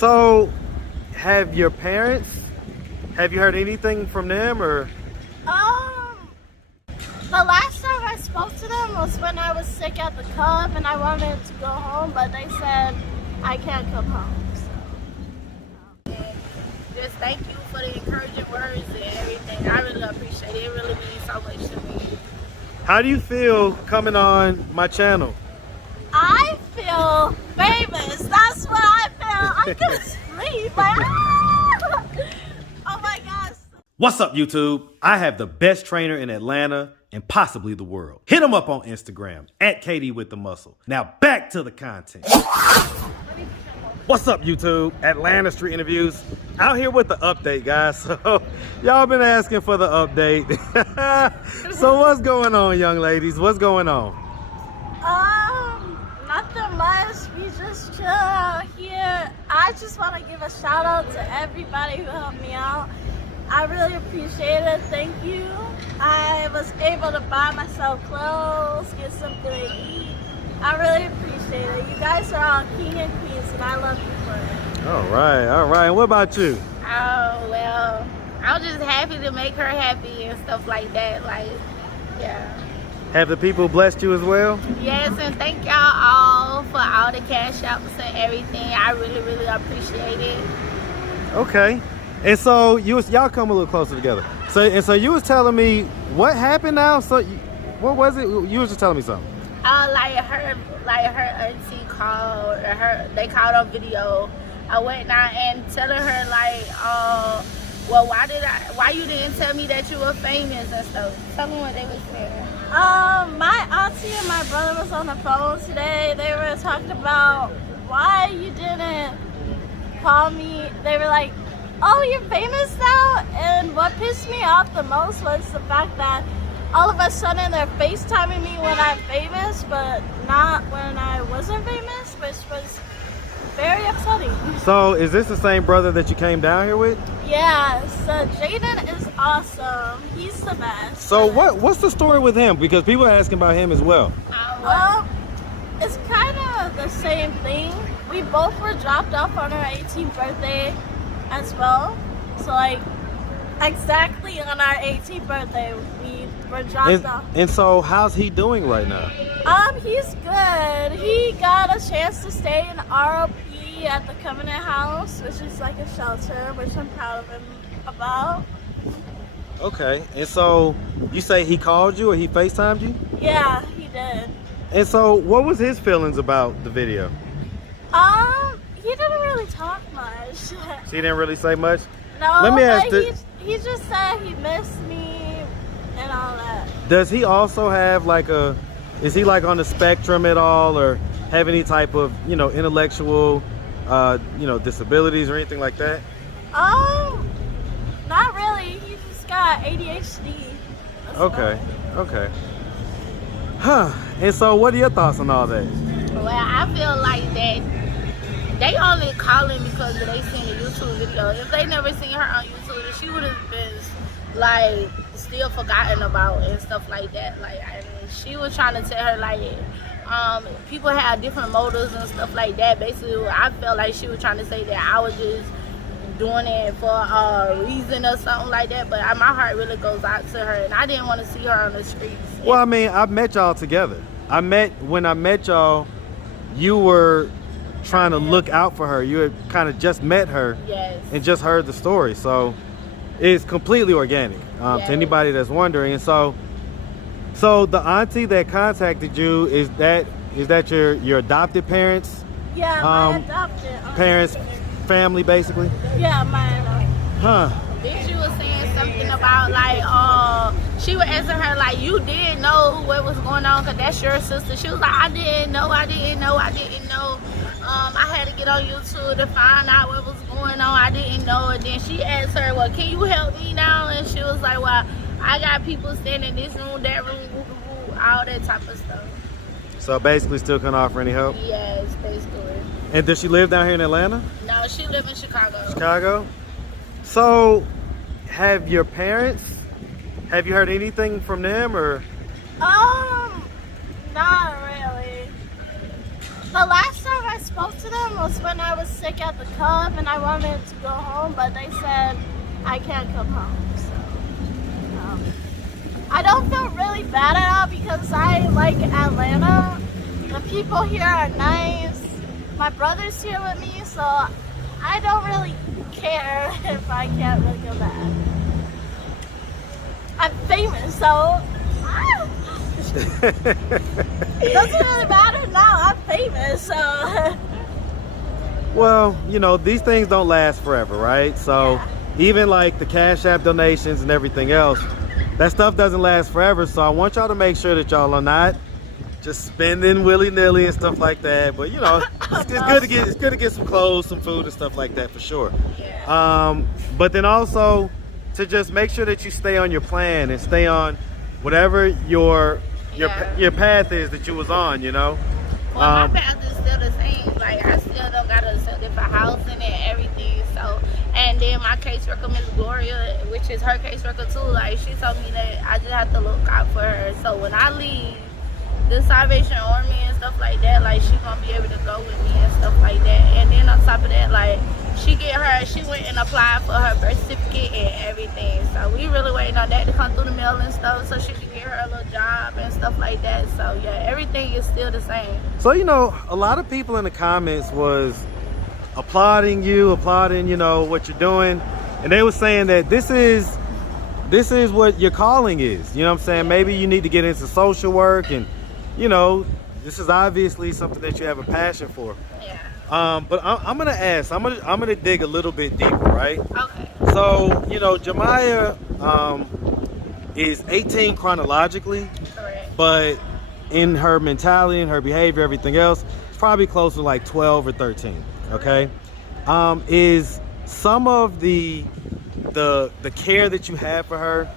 So, have you heard anything from them or? The last time I spoke to them was when I was sick at the Cub and I wanted to go home, but they said I can't come home. So. Just thank you for the encouraging words and everything. I really appreciate it. It really means so much to me. How do you feel coming on my channel? I feel famous. That's what I feel. I could sleep. Like, oh my gosh. What's up, YouTube? I have the best trainer in Atlanta and possibly the world. Hit him up on Instagram at Katie with the Muscle. Now back to the content. What's up, YouTube? Atlanta Street Interviews. Out here with the update, guys. So y'all been asking for the update. So what's going on, young ladies? What's going on? Nothing much. We just chill out here. I just want to give a shout out to everybody who helped me out. I really appreciate it. Thank you. I was able to buy myself clothes, get something to eat. I really appreciate it. You guys are all king and queens, and I love you for it. All right, all right. And what about you? Oh, well, I'm just happy to make her happy and stuff like that. Like, yeah. Have the people blessed you as well? Yes, and thank y'all all for all the cash apps and everything. I really, really appreciate it. Okay. And so y'all come a little closer together. So you was telling me what happened now? So what was it? You was just telling me something. Like her auntie called, they called on video. I went down and telling her like, well, why you didn't tell me that you were famous and stuff? Tell me what they were saying. My auntie and my brother was on the phone today. They were talking about why you didn't call me. They were like, oh, you're famous now? And what pissed me off the most was the fact that all of a sudden they're FaceTiming me when I'm famous, but not when I wasn't famous, which was very upsetting. So is this the same brother that you came down here with? Yeah, so Jaden is awesome. He's the best. So what's the story with him? Because people are asking about him as well. It's kind of the same thing. We both were dropped off on our 18th birthday as well. So like exactly on our 18th birthday we were dropped off. And so how's he doing right now? He's good. He got a chance to stay in ROP at the Covenant House, which is like a shelter, which I'm proud of him about. Okay. And so you say he called you or he FaceTimed you? Yeah, he did. And so what was his feelings about the video? He didn't really talk much. So he didn't really say much? No, let me ask this. He just said he missed me and all that. Does he also have like is he like on the spectrum at all or have any type of, intellectual, disabilities or anything like that? Not really. He just got ADHD. Okay, okay. Huh, and so what are your thoughts on all that? Well, I feel like that they only calling because they seen the YouTube video. If they never seen her on YouTube, she would have been like still forgotten about and stuff like that. Like, I mean, she was trying to tell her like, people have different motives and stuff like that. Basically, I felt like she was trying to say that I was just doing it for a reason or something like that. But my heart really goes out to her, and I didn't want to see her on the streets. Well, I mean, I met y'all together. When I met y'all, you were trying to look out for her. You had kind of just met her. Yes. And just heard the story. So it's completely organic to anybody that's wondering. And so the auntie that contacted you, is that your adopted parents? Yeah, my adopted parents, family, basically? Yeah, my adopted. Huh. Then she was saying something about like, she was asking her like, you did know what was going on because that's your sister. She was like, I didn't know. I had to get on YouTube to find out what was going on. I didn't know. And then she asked her, well, can you help me now? And she was like, well, I got people staying in this room, that room, all that type of stuff. So basically still couldn't offer any help? Yes, basically. And does she live down here in Atlanta? No, she live in Chicago. Chicago? So have you heard anything from them or? Not really. The last time I spoke to them was when I was sick at the Cub and I wanted to go home, but they said I can't come home. So I don't feel really bad at all because I like Atlanta. The people here are nice. My brother's here with me, so I don't really care if I can't really go back. I'm famous, so it doesn't really matter now. I'm famous, so. Well, you know, these things don't last forever, right? So Yeah. even like the Cash App donations and everything else, that stuff doesn't last forever. So I want y'all to make sure that y'all are not just spending willy-nilly and stuff like that. But you know, it's good to get some clothes, some food and stuff like that for sure. Yeah. But then also to just make sure that you stay on your plan and stay on whatever your path is that you was on, you know. Well, my path is still the same. Like, I still don't got a different housing and everything. So, and then my caseworker, Miss Gloria, which is her caseworker too, like, she told me that I just have to look out for her. So when I leave the Salvation Army and stuff like that, like, she gonna be able to go with me and stuff like that. And then on top of that, like, she went and applied for her birth certificate and everything. So we really waiting on that to come through the mail and stuff so she can get her a little job and stuff like that. So yeah, everything is still the same. So, you know, a lot of people in the comments was applauding, you know, what you're doing. And they were saying that this is what your calling is. You know what I'm saying? Maybe you need to get into social work and, you know, this is obviously something that you have a passion for. Yeah. But I'm gonna ask. I'm gonna dig a little bit deeper, right? Okay. So, you know, Jemiah is 18 chronologically, Correct. but in her mentality and her behavior, everything else, it's probably close to like 12 or 13. Okay. Is some of the care that you have for her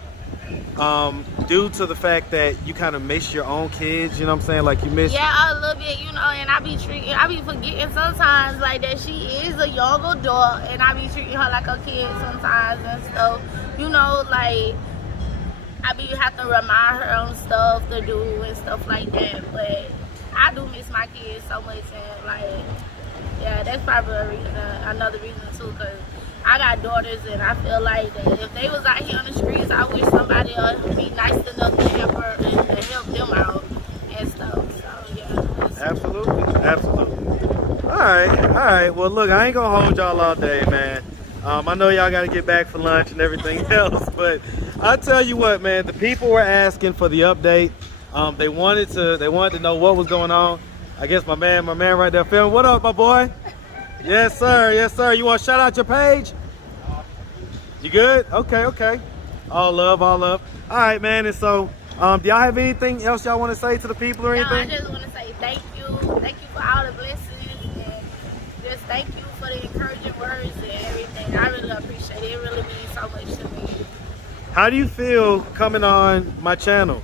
due to the fact that you kind of miss your own kids, you know what I'm saying? Like you miss. Yeah, a little bit, you know, and I be forgetting sometimes like that she is a young adult and I be treating her like a kid sometimes and stuff. You know, like I be have to remind her on stuff to do and stuff like that. But I do miss my kids so much and like, yeah, that's probably another reason too, because I got daughters and I feel like that if they was out here on the streets, I wish somebody would be nice enough to help her and to help them out and stuff. So yeah. Absolutely. All right. Well, look, I ain't gonna hold y'all all day, man. I know y'all gotta get back for lunch and everything else, but I tell you what, man, the people were asking for the update. They wanted to know what was going on. I guess my man right there filming. What up, my boy? Yes, sir. You want to shout out your page? You good? Okay. All love. All right, man. And so, do y'all have anything else y'all want to say to the people or anything? No, I just want to say thank you. Thank you for all the blessings and just thank you for the encouraging words and everything. I really appreciate it. It really means so much to me. How do you feel coming on my channel?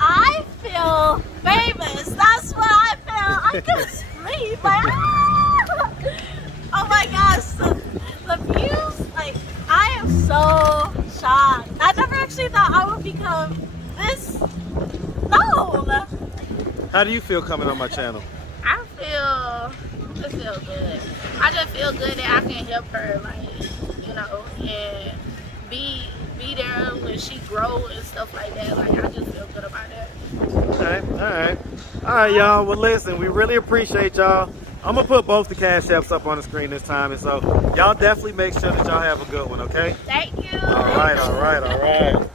I feel famous. That's what I feel. I can sleep. Like, oh my gosh, the views, like, I am so shocked. I never actually thought I would become this known. How do you feel coming on my channel? I feel good. I just feel good that I can help her, like, you know, and be there when she grows and stuff like that. Like, I just feel good about that. All right, y'all. Well, listen, we really appreciate y'all. I'm gonna put both the Cash Apps up on the screen this time, and so y'all definitely make sure that y'all have a good one, okay? Thank you. All right.